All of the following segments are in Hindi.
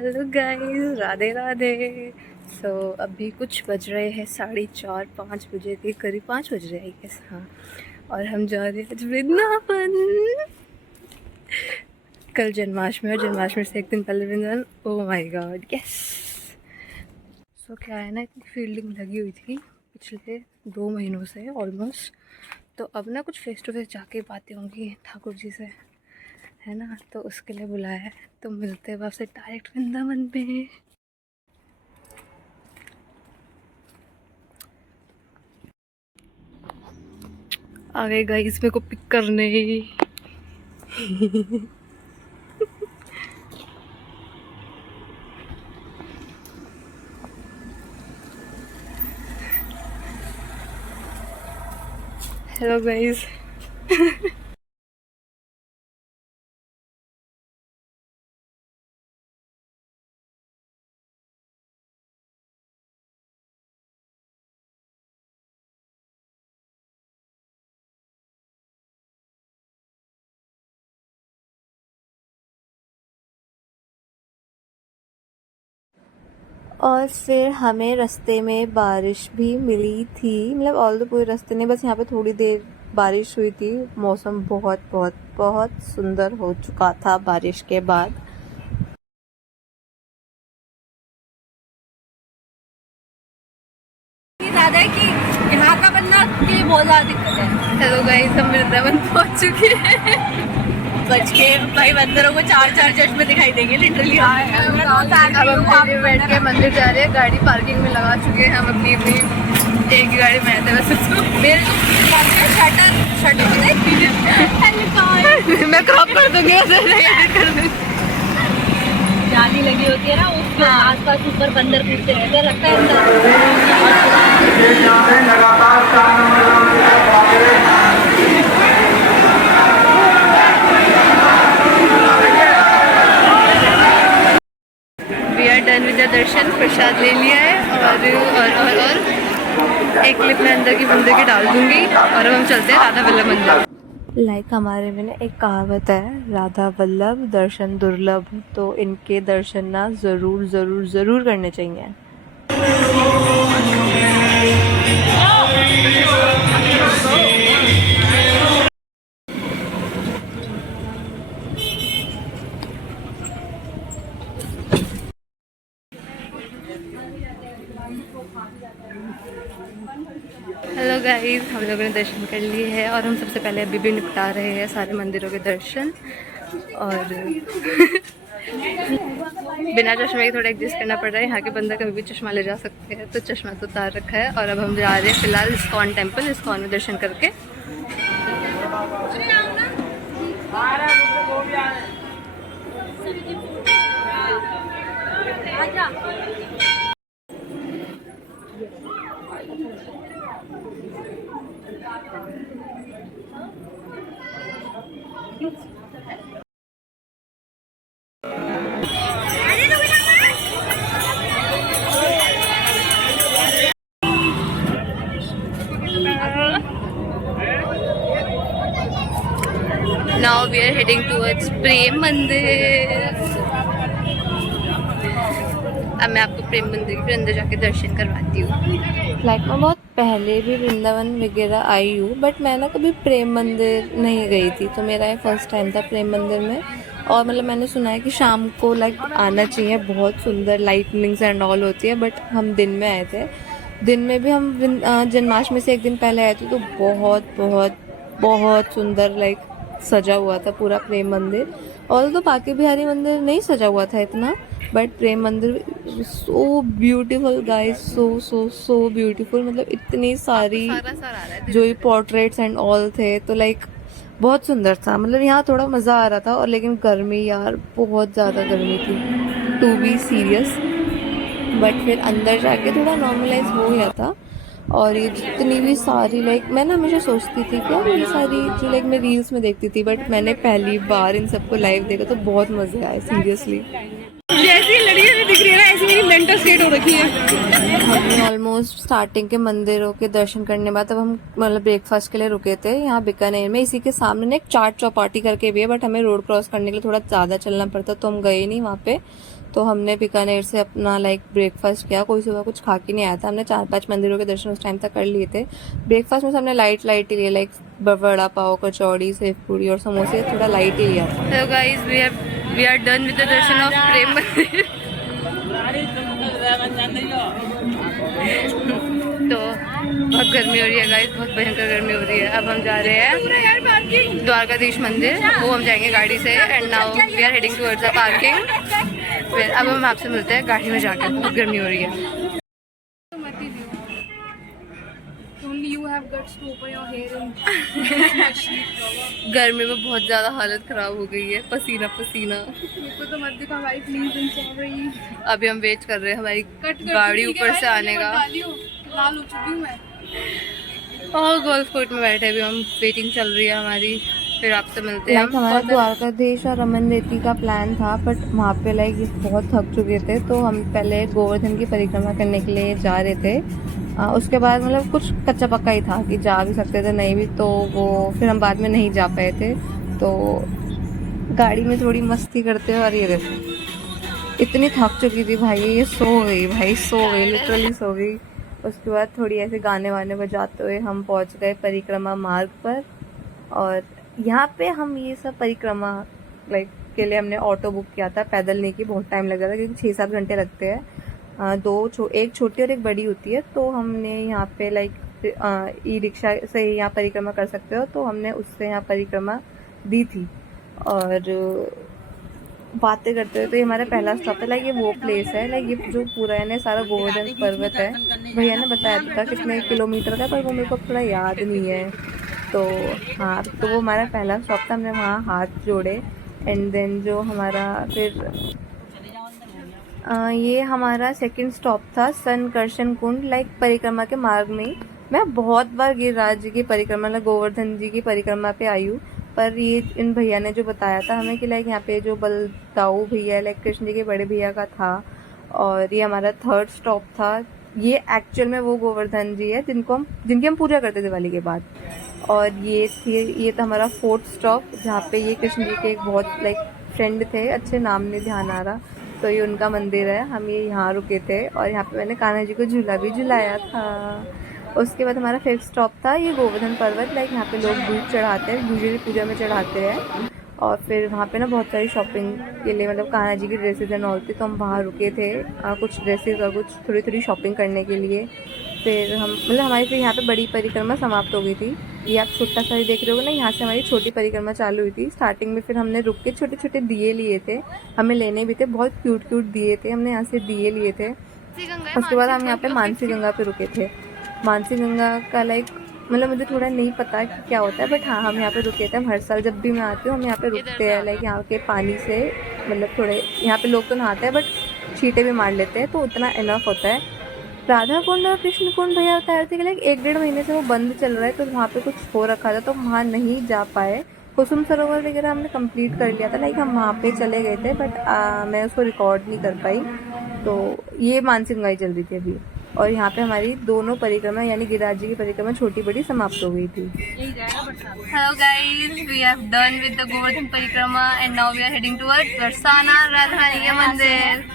Hello guys, Radhe Radhe. अभी कुछ बज रहे हैं 4:30 बजे के करीब, 5 बज रहे हैं गेस। हाँ, और हम जा रहे हैं वृंदावन। कल जन्माष्टमी और जन्माष्टमी से एक दिन पहले Vrindavan. Oh my God, yes. क्या है ना, इतनी फील्डिंग लगी हुई थी पिछले 2 महीनों से ऑलमोस्ट। तो अब ना कुछ फेस टू फेस जाके बातें होंगी ठाकुर जी से, है ना। तो उसके लिए बुलाया है, तो मिलते हैं आपसे डायरेक्ट वृंदावन पे। आ गए गाइस मेरे को पिक करने। Hello guys. और फिर हमें रास्ते में बारिश भी मिली थी, मतलब ऑल द पूरे रास्ते नहीं, बस यहाँ पे थोड़ी देर बारिश हुई थी। मौसम बहुत बहुत बहुत सुंदर हो चुका था बारिश के बाद। ज्यादा है कि यहाँ का बनना के बहुत ज्यादा दिक्कत है। हेलो गाइस, हम वृंदावन पहुँच चुके हैं। बच के भाई बंदरों को 4 चश्मे दिखाई देंगे लिटरली। अब हम बैठ के मंदिर जा रहे हैं, गाड़ी पार्किंग में लगा चुके हैं हम अपनी एक ही गाड़ी में आए थे वैसे तो। मेरे शटर मैं क्रॉप कर दूंगी, एडिट कर दूंगी। जाली लगी होती है ना, उसके आसपास ऊपर बंदर कूदते रहते हैं, लगता है डन विद दर्शन। प्रसाद ले लिया है और एक क्लिप में अंदर की बंदे की डाल दूंगी और अब हम चलते हैं राधा वल्लभ मंदिर। हमारे में ना एक कहावत है, राधा वल्लभ दर्शन दुर्लभ। तो इनके दर्शन ना ज़रूर ज़रूर ज़रूर करने चाहिए। हेलो गाइस, हम लोगों ने दर्शन कर लिए हैं और हम सबसे पहले अभी भी निपटा रहे हैं सारे मंदिरों के दर्शन। और बिना चश्मे के थोड़ा एडजस्ट करना पड़ रहा है। यहाँ के बंदा कभी भी चश्मा ले जा सकते हैं, तो चश्मा तो उतार रखा है। और अब हम जा रहे हैं फिलहाल इस्कॉन टेम्पल, इस्कॉन में दर्शन करके। Now we are heading towards प्रेम मंदिर। अब मैं आपको प्रेम मंदिर के अंदर जाके दर्शन करवाती हूँ। मैं बहुत पहले भी वृंदावन वगैरह आई हूँ, बट मैं ना कभी प्रेम मंदिर नहीं गई थी, तो मेरा ये फर्स्ट टाइम था प्रेम मंदिर में। और मतलब मैंने सुना है कि शाम को आना चाहिए, बहुत सुंदर लाइटनिंग्स एंड ऑल होती है। बट हम दिन में आए थे, दिन में भी हम जन्माष्टमी से एक दिन पहले आए थे, तो बहुत बहुत बहुत सुंदर सजा हुआ था पूरा प्रेम मंदिर। और तो बाकी बिहारी मंदिर नहीं सजा हुआ था इतना, बट प्रेम मंदिर सो ब्यूटीफुल गाइस, सो सो सो ब्यूटीफुल। मतलब इतनी सारी जो ये पोर्ट्रेट्स एंड ऑल थे, तो बहुत सुंदर था। मतलब यहाँ थोड़ा मज़ा आ रहा था, और लेकिन गर्मी यार बहुत ज़्यादा गर्मी थी, टू बी सीरियस। बट फिर अंदर जाके थोड़ा नॉर्मलाइज हो गया था। और ये जितनी भी सारी मैं ना हमेशा सोचती थी कि यार ये सारी जो मैं रील्स में देखती थी, बट मैंने पहली बार इन सबको लाइव देखा, तो बहुत मज़े आए सीरियसली। जैसी लड़कियां भी दिख रही है ना, ऐसी मेरी मेंटल स्टेट हो रखी है। हमने ऑलमोस्ट स्टार्टिंग के मंदिरों के दर्शन करने बाद अब हम मतलब ब्रेकफास्ट के लिए रुके थे यहाँ बीकानेर में। इसी के सामने ना एक चाट चौपाटी करके भी है, बट हमें रोड क्रॉस करने के लिए थोड़ा ज़्यादा चलना पड़ता, तो हम गए नहीं वहाँ पे। तो हमने बीकानेर से अपना लाइक ब्रेकफास्ट किया। कोई सुबह कुछ खा के नहीं आया था, हमने 4-5 मंदिरों के दर्शन उस टाइम तक कर लिए थे। ब्रेकफास्ट में हमने लाइट ही लिया, लाइक वड़ा पाव, कचौड़ी, सेव पूरी और समोसे, थोड़ा लाइट ही लिया था। Hello guys, we are done with the darshan of Prem Mandir. तो बहुत गर्मी हो रही है गाइस, बहुत भयंकर गर्मी हो रही है। अब हम जा रहे हैं द्वारकाधीश मंदिर, वो हम जाएंगे गाड़ी से। And now we are heading towards the parking. फिर अब हम आपसे मिलते हैं गाड़ी में जाकर, बहुत गर्मी हो रही है। गर्मी में बहुत ज्यादा हालत खराब हो गई है, पसीना पसीना। तो मत दिखा भाई प्लीज। अभी हम वेट कर रहे हैं हमारी गाड़ी ऊपर से आने का। लाल हो चुकी हूँ मैं। और गोल्फ कोर्ट में बैठे अभी हम, वेटिंग चल रही है हमारी। फिर आपसे मिलते हैं। हमारा द्वारकाधीश और रमन रेती का प्लान था, बट वहाँ पे लाइक बहुत थक चुके थे, तो हम पहले गोवर्धन की परिक्रमा करने के लिए जा रहे थे। उसके बाद मतलब कुछ कच्चा पक्का ही था कि जा भी सकते थे, नहीं भी, तो वो फिर हम बाद में नहीं जा पाए थे। तो गाड़ी में थोड़ी मस्ती करते हुए, और ये देखो इतनी थक चुकी थी भाई, ये सो गई लिटरली सो गई। उसके बाद थोड़ी ऐसे गाने वाने बजाते हुए हम पहुंच गए परिक्रमा मार्ग पर। और यहाँ पे हम ये सब परिक्रमा लाइक के लिए हमने ऑटो बुक किया था, पैदल नहीं की, बहुत टाइम लग रहा था क्योंकि 6-7 घंटे लगते हैं। एक छोटी और एक बड़ी होती है, तो हमने यहाँ पे लाइक ई रिक्शा से यहाँ परिक्रमा कर सकते हो, तो हमने उससे यहाँ परिक्रमा दी थी। और बातें करते हुए, तो ये हमारा पहला स्टॉप है। लाइक ये वो प्लेस है, लाइक ये जो पूरा है ना सारा गोवर्धन पर्वत है। भैया ने बताया था कितने किलोमीटर का, पर वो मेरे को थोड़ा याद नहीं है। तो हाँ, तो वो हमारा पहला स्टॉप था, हमने वहाँ हाथ जोड़े। एंड देन जो हमारा फिर ये हमारा सेकंड स्टॉप था संकर्षण कुंड, लाइक परिक्रमा के मार्ग में। मैं बहुत बार गिरिराज जी की परिक्रमा, लाइक गोवर्धन जी की परिक्रमा पे आई हूँ, पर ये इन भैया ने जो बताया था हमें कि लाइक यहाँ पे जो बलदाऊ भैया, लाइक कृष्ण जी के बड़े भैया का था। और ये हमारा थर्ड स्टॉप था। ये एक्चुअल में वो गोवर्धन जी है जिनकी हम पूजा करते थे दिवाली के बाद। और ये था हमारा फोर्थ स्टॉप, जहाँ पे ये कृष्ण जी के एक बहुत लाइक फ्रेंड थे, अच्छे नाम नहीं ध्यान आ रहा, तो ये उनका मंदिर है। हम ये यहाँ रुके थे और यहाँ पे मैंने कान्हा जी को झूला भी झुलाया था। उसके बाद हमारा फिफ्थ स्टॉप था ये गोवर्धन पर्वत, लाइक यहाँ पे लोग दूध चढ़ाते हैं, यूजुअली पूजा में चढ़ाते हैं। और फिर वहाँ पे ना बहुत सारी शॉपिंग के लिए, मतलब कान्हा जी की ड्रेसेस एंड ऑल थी, तो हम वहाँ रुके थे कुछ ड्रेसेस और कुछ थोड़ी शॉपिंग करने के लिए। फिर हम मतलब हमारी फिर यहाँ पे बड़ी परिक्रमा समाप्त हो गई थी। ये आप छोटा सा ही देख रहे हो ना, यहाँ से हमारी छोटी परिक्रमा चालू हुई थी। स्टार्टिंग में फिर हमने रुक के छोटे छोटे दिए लिए थे, हमें लेने भी थे, बहुत क्यूट दिए थे, हमने यहाँ से दिए लिए थे। उसके बाद हम यहाँ पे मानसी गंगा पे रुके थे। मानसी गंगा का लाइक मतलब मुझे थोड़ा नहीं पता कि क्या होता है, बट हाँ हम यहाँ पे रुके थे। हम हर साल जब भी मैं आती हूँ हम यहाँ पे रुकते हैं, लाइक यहाँ के पानी से मतलब थोड़े यहाँ पे लोग तो नहाते हैं बट छींटे भी मार लेते हैं, तो उतना इनफ होता है। राधा कुंड और कृष्ण कुंड भैया बता रहे थे कि लाइक 1-1.5 महीने से वो बंद चल रहा है, तो वहाँ पे कुछ हो रखा था, तो वहाँ नहीं जा पाए। कुसुम सरोवर वगैरह हमने कंप्लीट कर लिया था, लाइक हम वहाँ पे चले गए थे, बट मैं उसको रिकॉर्ड नहीं कर पाई। तो ये मानसी गंगा चल रही थी अभी। और यहाँ पे हमारी दोनों परिक्रमा यानी गिरिराज जी की परिक्रमा छोटी बड़ी समाप्त हो गई थी। Hello guys, we have done with the Govardhan parikrama and now we are heading towards Barsana Radha Rani के मंदिर।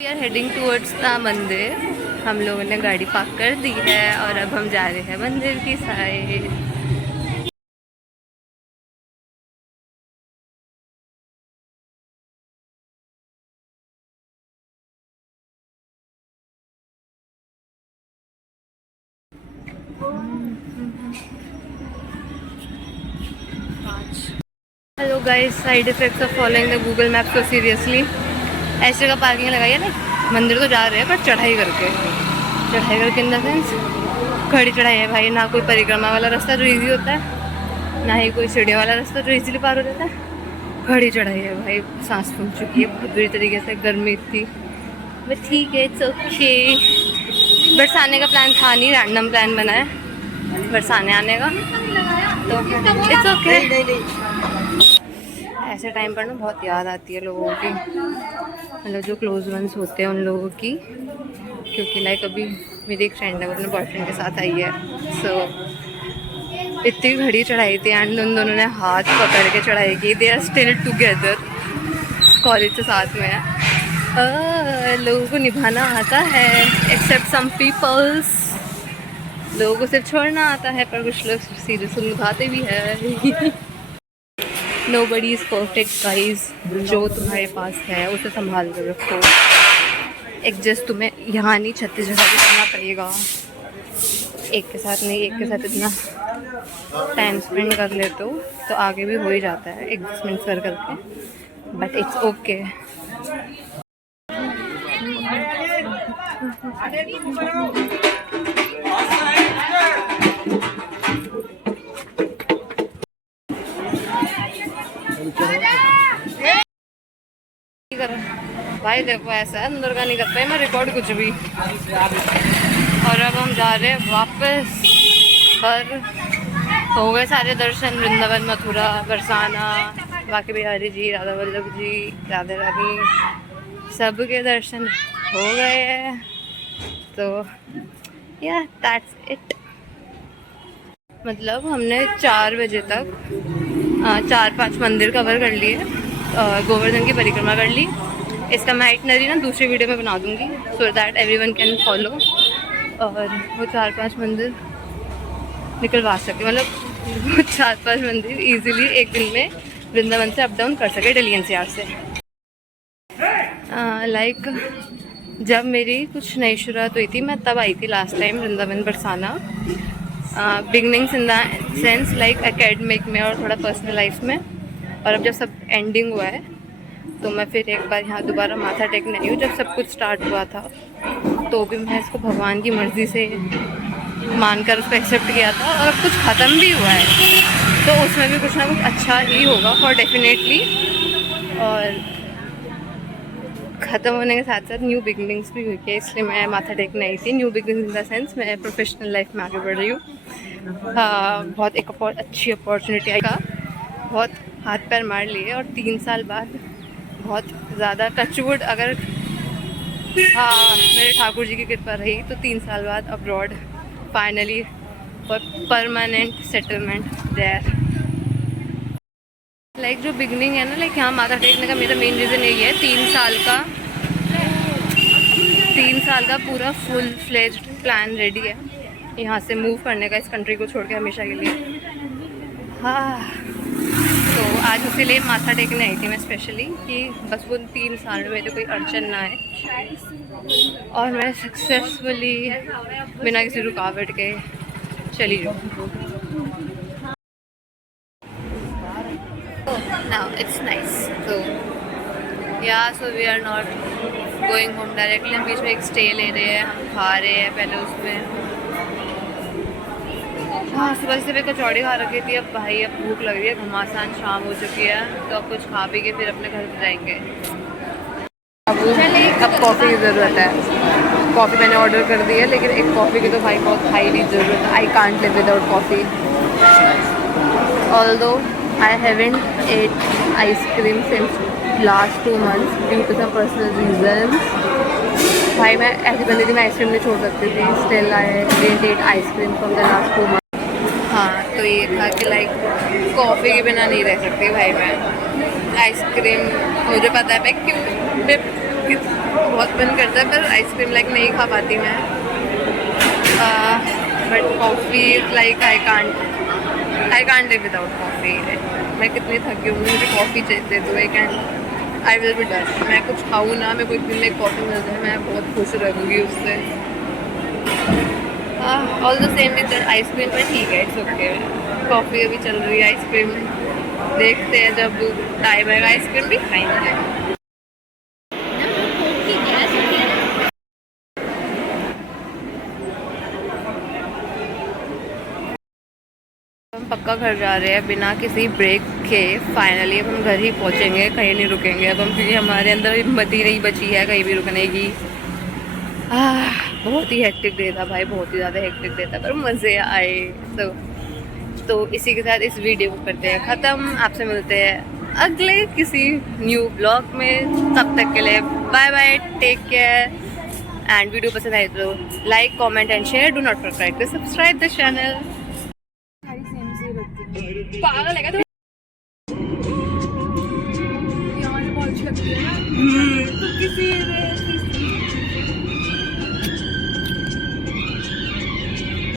We are heading towards the मंदिर। हम लोगों ने गाड़ी पार्क कर दी है और अब हम जा रहे हैं मंदिर की side. Hello guys, side effects of following the Google map so seriously. ऐसी जगह पार्किंग लगाई है ना, मंदिर तो जा रहे हैं पर चढ़ाई करके इन द सेंस खड़ी चढ़ाई है भाई। ना कोई परिक्रमा वाला रास्ता जो इजी होता है, ना ही कोई सीढ़ियों वाला रास्ता जो इजीली पार हो जाता है, खड़ी चढ़ाई है भाई। सांस फूल चुकी है बहुत बुरी तरीके से, गर्मी थी बट ठीक है, इट्स ओके। बरसाने का प्लान था नहीं, रैंडम प्लान बना है बरसाने आने का, तो इट्स ओके। ऐसे टाइम पर ना बहुत याद आती है लोगों की, मतलब जो क्लोज वंस होते हैं उन लोगों की, क्योंकि लाइक अभी मेरी एक फ्रेंड है वो अपने बॉयफ्रेंड के साथ आई है, सो इतनी घड़ी चढ़ाई थी एंड उन दोनों ने हाथ पकड़ के चढ़ाई की, they are still together, college से साथ में है। लोगों को निभाना आता है, एक्सेप्ट सम पीपल्स, लोगों को सिर्फ छोड़ना आता है, पर कुछ लोग सीरियसली निभाते भी है। नोबडी इज़ परफेक्ट गाइस, जो तुम्हारे पास है उसे संभाल कर रखो, एडजस्ट तुम्हें यहाँ नहीं 36 जगह भी करना पड़ेगा, एक के साथ नहीं, एक के साथ इतना टाइम स्पेंड कर लेते हो तो आगे भी हो ही जाता है एडजस्टमेंट्स कर करके, बट इट्स ओके। भाई देखो ऐसा है, अंदर का नहीं कर पाए मैं रिकॉर्ड कुछ भी। और अब हम जा रहे हैं वापस, पर हो गए सारे दर्शन, वृंदावन, मथुरा, बरसाना, बाकी बिहारी जी, राधा वल्लभ जी, राधा रानी, सबके दर्शन हो गए हैं, तो या दैट्स इट। मतलब हमने 4 बजे तक 4-5 मंदिर कवर कर लिए, गोवर्धन की परिक्रमा कर ली। इसका मैं आइटनरी ना दूसरी वीडियो में बना दूंगी, so that everyone can follow, और वो 4-5 मंदिर निकलवा सके, मतलब वो 4-5 मंदिर इजीली एक दिन में वृंदावन से अप डाउन कर सके दिल्ली एनसीआर से। लाइक जब मेरी कुछ नई शुरुआत हुई थी, मैं तब आई थी last time Vrindavan Barsana, beginnings in the sense like academic में और थोड़ा पर्सनल लाइफ में, और अब जब सब एंडिंग हुआ है तो मैं फिर एक बार यहाँ दोबारा माथा टेकने आई हूँ। जब सब कुछ स्टार्ट हुआ था तो भी मैं इसको भगवान की मर्ज़ी से मानकर उसको एक्सेप्ट किया था, और अब कुछ ख़त्म भी हुआ है तो उसमें भी कुछ ना कुछ अच्छा ही होगा फॉर डेफिनेटली, और ख़त्म होने के साथ साथ न्यू बिगनिंग्स भी हुई है, इसलिए मैं माथा टेकने आई थी। New beginnings in the sense मैं प्रोफेशनल लाइफ में आगे बढ़ रही हूँ, बहुत एक अच्छी अपॉर्चुनिटी आएगा, बहुत हाथ पैर मार लिए, और 3 साल बाद बहुत ज़्यादा टचवुड, अगर मेरे ठाकुर जी की कृपा रही तो 3 साल बाद abroad finally for permanent settlement there. Like जो बिगनिंग है ना, लाइक यहाँ माथा टेकने का मेरा मेन रीज़न यही है, 3 साल का पूरा फुल फ्लेज्ड प्लान रेडी है यहाँ से मूव करने का, इस कंट्री को छोड़ के हमेशा के लिए। हाँ, तो आज इसीलिए माथा टेकने आई थी मैं स्पेशली, कि बस वो 3 साल में मेरे कोई अड़चन ना आए और मैं सक्सेसफुली बिना किसी रुकावट के चली जाऊँ। Now it's nice. So yeah, so we are not going home directly. हम बीच में एक स्टे ले रहे हैं, हम खा रहे हैं पहले उसमें। हाँ, सुबह से भी कचौड़ी खा रखी थी, अब भाई अब भूख लग रही है, घमासान शाम हो चुकी है, तो अब कुछ खा पी के फिर अपने घर पे जाएंगे। अब कॉफ़ी की ज़रूरत है, कॉफ़ी मैंने ऑर्डर कर दी है, लेकिन एक कॉफ़ी की तो भाई बहुत हाईली ज़रूरत है। I can't live without coffee, although I haven't ate ice cream since last 2 months due to some personal reasons. भाई मैं ऐसी बंदी थी, मैं आइसक्रीम नहीं छोड़ सकती थी, still I didn't eat ice cream from the last 2 months. हाँ, तो ये था कि लाइक कॉफ़ी के बिना नहीं रह सकती भाई मैं। आइसक्रीम मुझे पता है मैं क्यों बहुत मन करता है, पर आइसक्रीम लाइक नहीं खा पाती मैं, but coffee like I can't live without coffee. मैं कितनी थकी हूँ, मुझे कॉफ़ी चाहिए तो एक and I will be done. मैं कुछ खाऊँ ना, मैं कोई दिन में कॉफ़ी मिल जाए, मैं बहुत खुश रहूँगी उससे। All the same with ice cream, पर ठीक है, इट्स ओके। कॉफ़ी अभी चल रही है, आइसक्रीम देखते हैं जब टाइम आएगा आइसक्रीम भी खाएंगे। हम पक्का घर जा रहे हैं बिना किसी ब्रेक के, फाइनली अब हम घर ही पहुंचेंगे, कहीं नहीं रुकेंगे अब हम, क्योंकि हमारे अंदर हिम्मत ही नहीं बची है कहीं भी रुकने की। बहुत ही हेक्टिक डे था भाई, बहुत ही ज़्यादा हेक्टिक डे था, पर मज़े आए। तो इसी के साथ इस वीडियो को करते हैं ख़त्म। आपसे मिलते हैं अगले किसी न्यू ब्लॉग में। तब तक के लिए bye bye, take care. And video पसंद आए तो like, comment and share. Do not forget to subscribe the channel. पागल है क्या तू? यहाँ पॉलिश लगती है ना। तो किसी